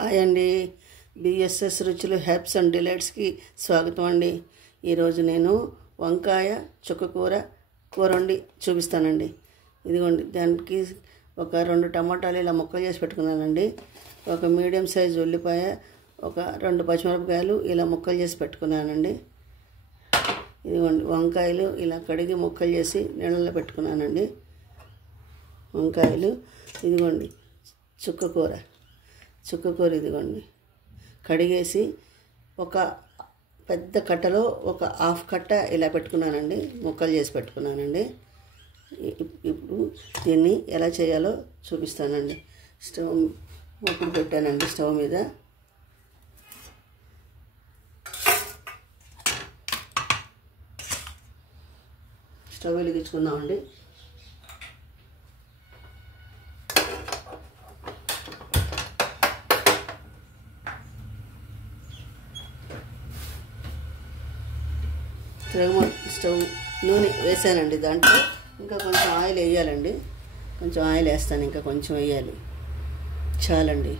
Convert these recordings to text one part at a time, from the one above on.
Hi అండి. BSS రుచులు herbs and డిలైట్స్కి స్వాగతం అండి. ఈరోజు నేను వంకాయ చుక్కకూర వండి చూపిస్తానండి. ఇదిగోండి, దానికి ఒక 2 టమాటాలు ఇలా ముక్కలు చేసి పెట్టుకున్నానండి. ఒక మీడియం సైజు ఉల్లిపాయ, ఒక 2 పచ్చిమిరపకాయలు ఇలా ముక్కలు చేసి పెట్టుకున్నానండి. ఇదిగోండి, వంకాయలు ఇలా కడిగి ముక్కలు చేసి నీళ్ళలో పెట్టుకున్నానండి. వంకాయలు, ఇదిగోండి చుక్కకూర ఇదిగోండి కడిగేసి ఒక పెద్ద కట్టలో ఒక హాఫ్ కట్ట ఇలా పెట్టుకున్నానండి, ముక్కలు చేసి పెట్టుకున్నానండి. ఇప్పుడు దీన్ని ఎలా చేయాలో చూపిస్తానండి. స్టవ్ మూకుడు పెట్టానండి. స్టవ్ మీద స్టవ్ వెలిగించుకుందామండి. స్టవ్ నూనె వేసానండి. దాంట్లో ఇంకా కొంచెం ఆయిల్ వేయాలండి. కొంచెం ఆయిల్ వేస్తాను, ఇంకా కొంచెం వేయాలి, చాలండి.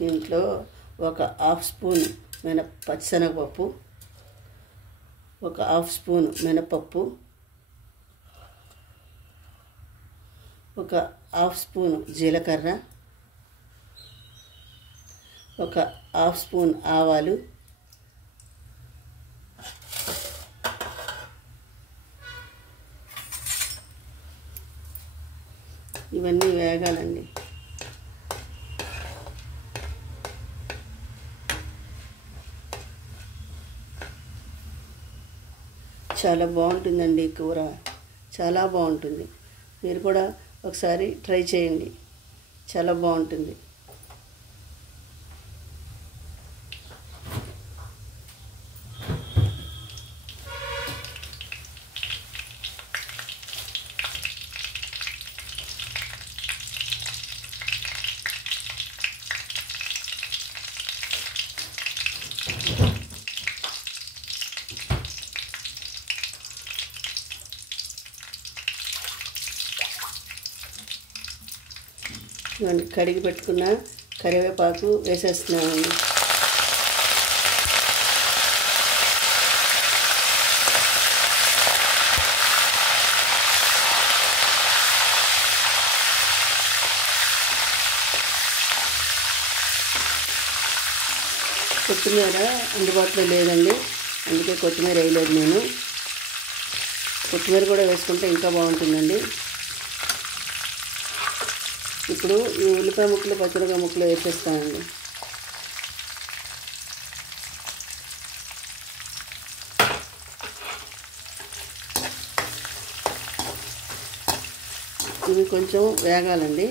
దీంట్లో ఒక హాఫ్ స్పూన్ పచ్చిశనగపప్పు, ఒక హాఫ్ స్పూన్ మినపప్పు, ఒక హాఫ్ స్పూన్ జీలకర్ర, ఒక హాఫ్ స్పూన్ ఆవాలు, ఇవన్నీ వేగాలండి. చాలా బాగుంటుందండి ఈ కూర, చాలా బాగుంటుంది. మీరు కూడా ఒకసారి ట్రై చేయండి, చాలా బాగుంటుంది. కడిగి పెట్టుకున్న కరివేపాకు వేసేస్తున్నామండి. కొత్తిమీర అందుబాటులో లేదండి, అందుకే కొత్తిమీర వేయలేదు నేను. కొత్తిమీర కూడా వేసుకుంటే ఇంకా బాగుంటుందండి. ఇప్పుడు ఈ ఉల్లిపాయ ముక్కలు, పచ్చిమిరపకాయ ముక్కలు వేసేస్తానండి. ఇవి కొంచెం వేగాలండి.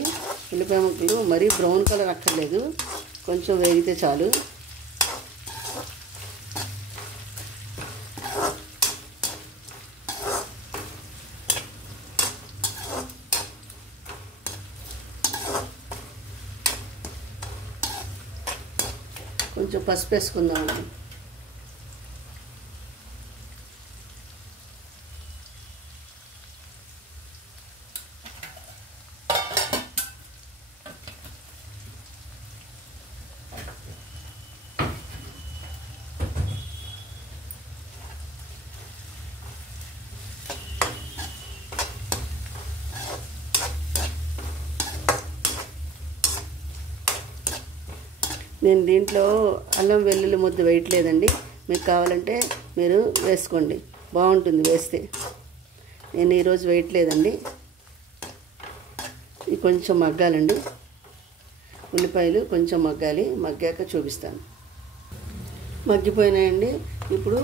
ఉల్లిపాయ ముక్కలు మరీ బ్రౌన్ కలర్ అక్కర్లేదు, కొంచెం వేగితే చాలు. కొంచెం పసుపు వేసుకుందామండి. నేను దీంట్లో అల్లం వెల్లుల్లి ముద్ద వేయట్లేదండి, మీకు కావాలంటే మీరు వేసుకోండి, బాగుంటుంది వేస్తే. నేను ఈరోజు వేయట్లేదండి. ఇది కొంచెం మగ్గాలండి, ఉల్లిపాయలు కొంచెం మగ్గాలి, మగ్గాక చూపిస్తాను. మగ్గిపోయినాయండి. ఇప్పుడు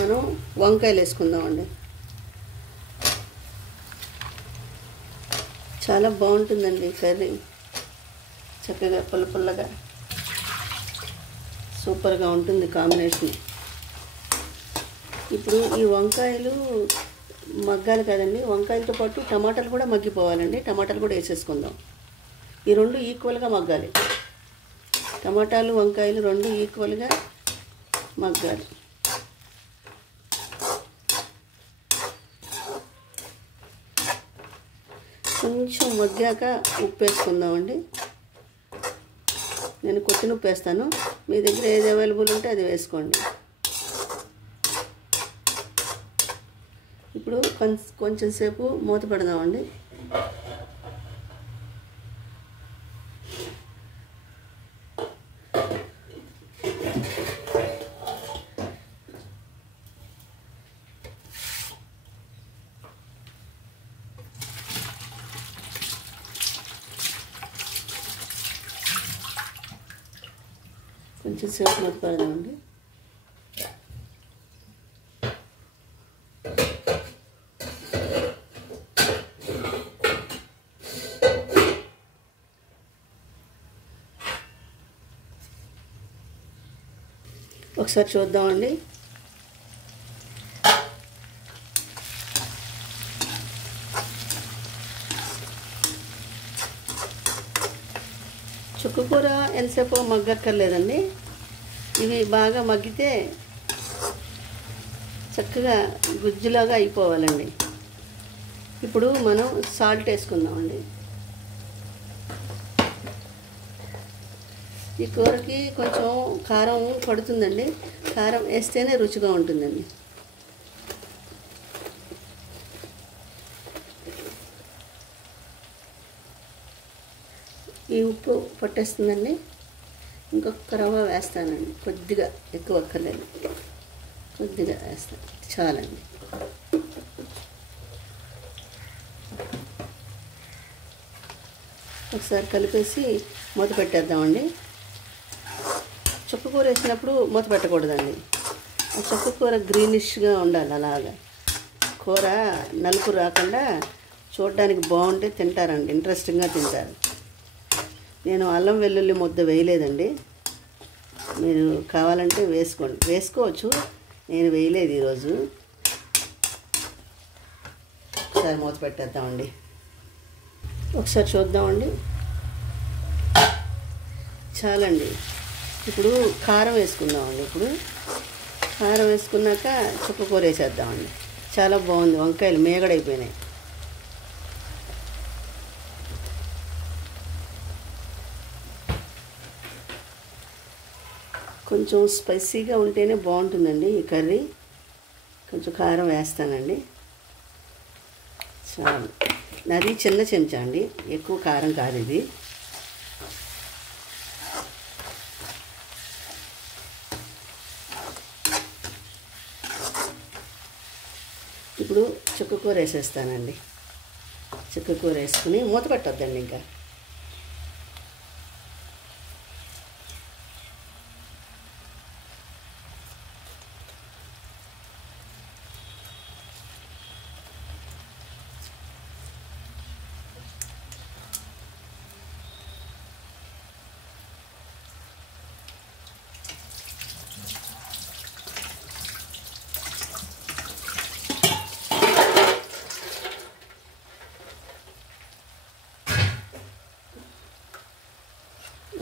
మనం వంకాయలు వేసుకుందామండి. చాలా బాగుంటుందండి కర్రీ, చక్కగా పుల్ల పుల్లగా సూపర్గా ఉంటుంది కాంబినేషన్. ఇప్పుడు ఈ వంకాయలు మగ్గాలి కదండి, వంకాయలతో పాటు టమాటాలు కూడా మగ్గిపోవాలండి. టమాటాలు కూడా వేసేసుకుందాం. ఈ 2 ఈక్వల్గా మగ్గాలి. టమాటాలు వంకాయలు 2 ఈక్వల్గా మగ్గాలి. కొంచెం మగ్గాక ఉప్పు వేసుకుందామండి. నేను కొట్టిన ఉప్పు వేస్తాను, మీ దగ్గర ఏది అవైలబుల్ ఉంటే అది వేసుకోండి. ఇప్పుడు కొంచెం సేపు మూత పెడదామండి. కొంచెం సేపు మూత పెడదామండి. ఒకసారి చూద్దామండి. చుక్కకూర ఎంతసేపు మగ్గక్కర్లేదండి. ఇవి బాగా మగ్గితే చక్కగా గుజ్జులాగా అయిపోవాలండి. ఇప్పుడు మనం సాల్ట్ వేసుకుందామండి. ఈ కూరకి కొంచెం కారం పడుతుందండి, కారం వేస్తేనే రుచిగా ఉంటుందండి. ఈ ఉప్పు పట్టేస్తుందండి. ఇంకొక రవ్వ వేస్తానండి, కొద్దిగా, ఎక్కువ అక్కర్లేదు, కొద్దిగా వేస్తాను చాలండి. ఒకసారి కలిపేసి మూత పెట్టేద్దామండి. చుక్కకూర వేసినప్పుడు మూత పెట్టకూడదండి. ఆ చుక్కకూర గ్రీనిష్గా ఉండాలి, అలాగా కూర నలుపు రాకుండా చూడడానికి బాగుంటే తింటారండి, ఇంట్రెస్టింగ్గా తింటారు. నేను అల్లం వెల్లుల్లి ముద్ద వేయలేదండి, మీరు కావాలంటే వేసుకోవచ్చు, నేను వేయలేదు ఈరోజు. ఒకసారి మూత పెట్టేద్దామండి. ఒకసారి చూద్దామండి. చాలండి. ఇప్పుడు కారం వేసుకుందామండి. ఇప్పుడు కారం వేసుకున్నాక చుక్కకూర వేసేద్దామండి. చాలా బాగుంది, వంకాయలు మేగడైపోయినాయి. కొంచెం స్పైసీగా ఉంటేనే బాగుంటుందండి ఈ కర్రీ. కొంచెం కారం వేస్తానండి. చాలు, నాది చిన్న చెంచా అండి, ఎక్కువ కారం కాదు ఇది. ఇప్పుడు చుక్కకూర వేసేస్తానండి. చుక్కకూర వేసుకుని మూత పెట్టొద్దండి ఇంకా.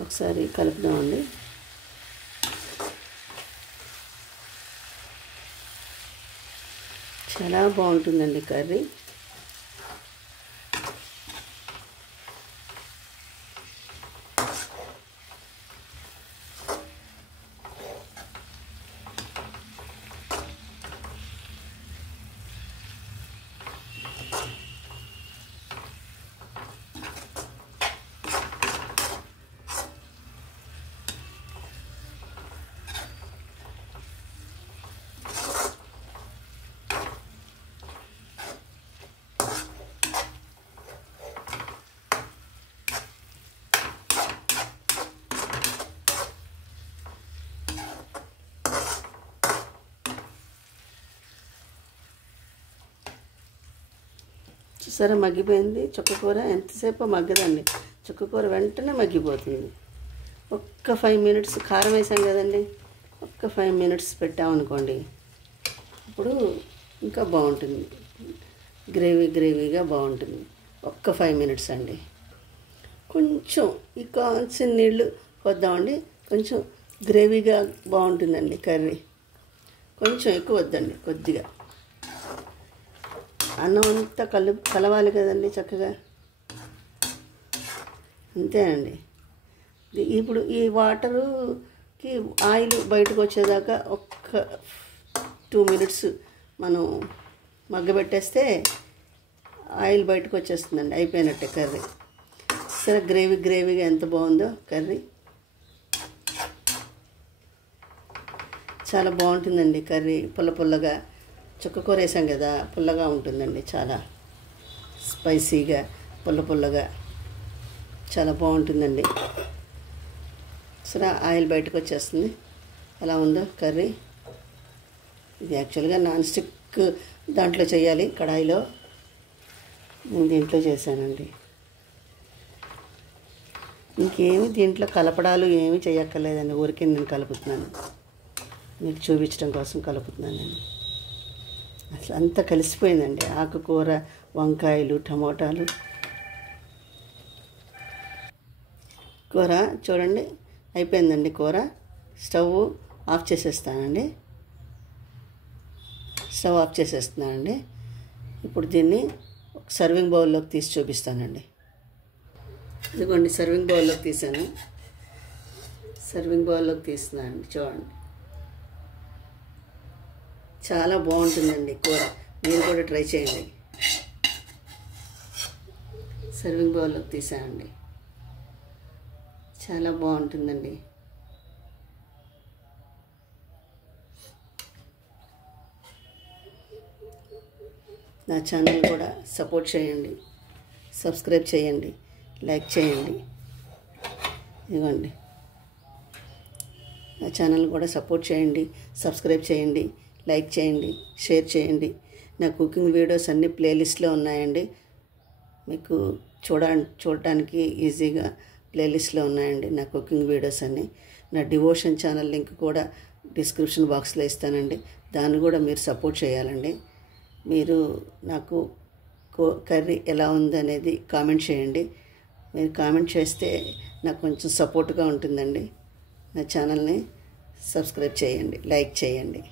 ఒకసారి కలుపుదామండి. చాలా బాగుంటుందండి కర్రీ. చూసారా మగ్గిపోయింది చుక్కకూర. ఎంతసేపు మగ్గదండి, చుక్కకూర వెంటనే మగ్గిపోతుంది. ఒక్క 5 మినిట్స్ కారం వేసాం కదండి, ఒక్క 5 మినిట్స్ పెట్టామనుకోండి, ఇప్పుడు ఇంకా బాగుంటుంది, గ్రేవీగా బాగుంటుంది. ఒక్క 5 మినిట్స్ అండి. కొంచెం నీళ్ళు వద్దామండి, కొంచెం గ్రేవీగా బాగుంటుందండి కర్రీ. కొంచెం ఎక్కువ వద్దండి, కొద్దిగా. అన్నం అంతా కలవాలి కదండి చక్కగా. అంతేనండి. ఇప్పుడు ఈ వాటరుకి ఆయిల్ బయటకు వచ్చేదాకా ఒక్క 2 మినిట్స్ మనం మగ్గబెట్టేస్తే ఆయిల్ బయటకు వచ్చేస్తుందండి. అయిపోయినట్టే కర్రీ. సరే, గ్రేవీగా ఎంత బాగుందో కర్రీ. చాలా బాగుంటుందండి కర్రీ. పుల్లగా చుక్కకూర వేసాం కదా, పుల్లగా ఉంటుందండి. చాలా స్పైసీగా పుల్లగా చాలా బాగుంటుందండి. సరే, ఆయిల్ బయటకు వచ్చేస్తుంది. ఎలా ఉందో కర్రీ. ఇది యాక్చువల్గా నాన్ స్టిక్ దాంట్లో చేయాలి, కడాయిలో. నేను దీంట్లో చేశానండి. ఇంకేమి దీంట్లో కలపడాలు ఏమీ చేయక్కర్లేదండి. ఊరికే నేను కలుపుతున్నాను, మీకు చూపించడం కోసం కలుపుతున్నానండి. అసలు అంతా కలిసిపోయిందండి. ఆకుకూర, వంకాయలు, టమోటాలు. కూర చూడండి అయిపోయిందండి. కూర స్టవ్ ఆఫ్ చేసేస్తానండి. ఇప్పుడు దీన్ని సర్వింగ్ బౌల్లోకి తీసి చూపిస్తానండి. ఇదిగోండి, సర్వింగ్ బౌల్లోకి తీసాను. తీస్తున్నానండి. చూడండి, చాలా బాగుంటుందండి కూర. మీరు కూడా ట్రై చేయండి. సర్వింగ్ బౌల్లోకి తీసానండి. చాలా బాగుంటుందండి. నా ఛానల్ కూడా సపోర్ట్ చేయండి, సబ్స్క్రైబ్ చేయండి, లైక్ చేయండి. ఇదిగోండి, నా ఛానల్ కూడా సపోర్ట్ చేయండి, సబ్స్క్రైబ్ చేయండి, లైక్ చేయండి, షేర్ చేయండి. నా కుకింగ్ వీడియోస్ అన్నీ ప్లేలిస్ట్లో ఉన్నాయండి. మీకు చూడటానికి ఈజీగా ప్లేలిస్ట్లో ఉన్నాయండి నా కుకింగ్ వీడియోస్ అన్నీ. నా డివోషన్ ఛానల్ లింక్ కూడా డిస్క్రిప్షన్ బాక్స్లో ఇస్తానండి. దాన్ని కూడా మీరు సపోర్ట్ చేయాలండి. మీరు నాకు కర్రీ ఎలా ఉందనేది కామెంట్ చేయండి. మీరు కామెంట్ చేస్తే నాకు కొంచెం సపోర్ట్గా ఉంటుందండి. నా ఛానల్ని సబ్స్క్రైబ్ చేయండి, లైక్ చేయండి.